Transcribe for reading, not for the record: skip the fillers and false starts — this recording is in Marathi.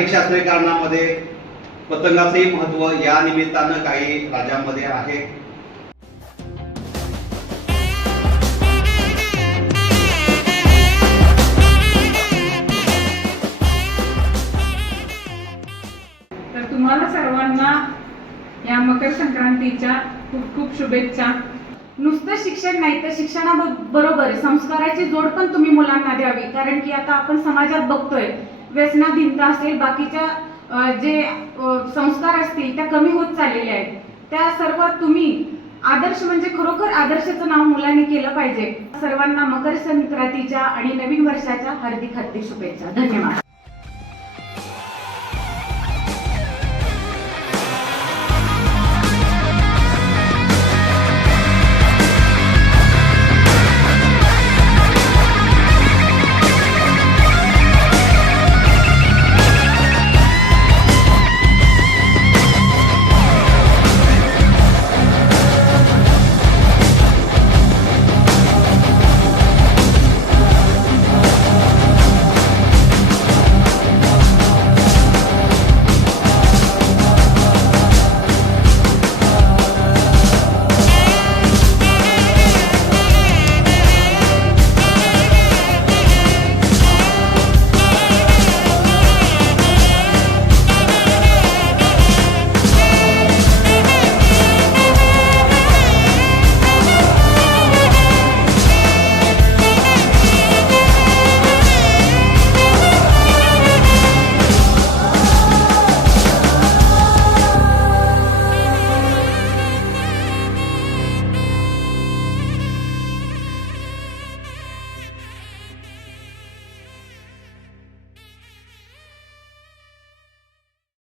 अनेक शास्त्रीय कारणामध्ये पतंगाचंही महत्त्व या निमित्तानं काही राज्यांमध्ये आहे. तर तुम्हाला सर्वांना या मकर संक्रांतीच्या खूप खूप शुभेच्छा. नुसतं शिक्षण नाही तर शिक्षणाबरोबर संस्काराची जोड पण तुम्ही मुलांना द्यावी. कारण की आता आपण समाजात बघतोय व्यसनाधीनता असेल, बाकीच्या जे संस्कार असतील त्या कमी होत चाललेल्या आहेत. त्या सर्व तुम्ही आदर्श म्हणजे खरोखर आदर्शाचं नाव मुलांनी केलं पाहिजे. सर्वांना मकर संक्रांतीच्या आणि नवीन वर्षाच्या हार्दिक शुभेच्छा. धन्यवाद.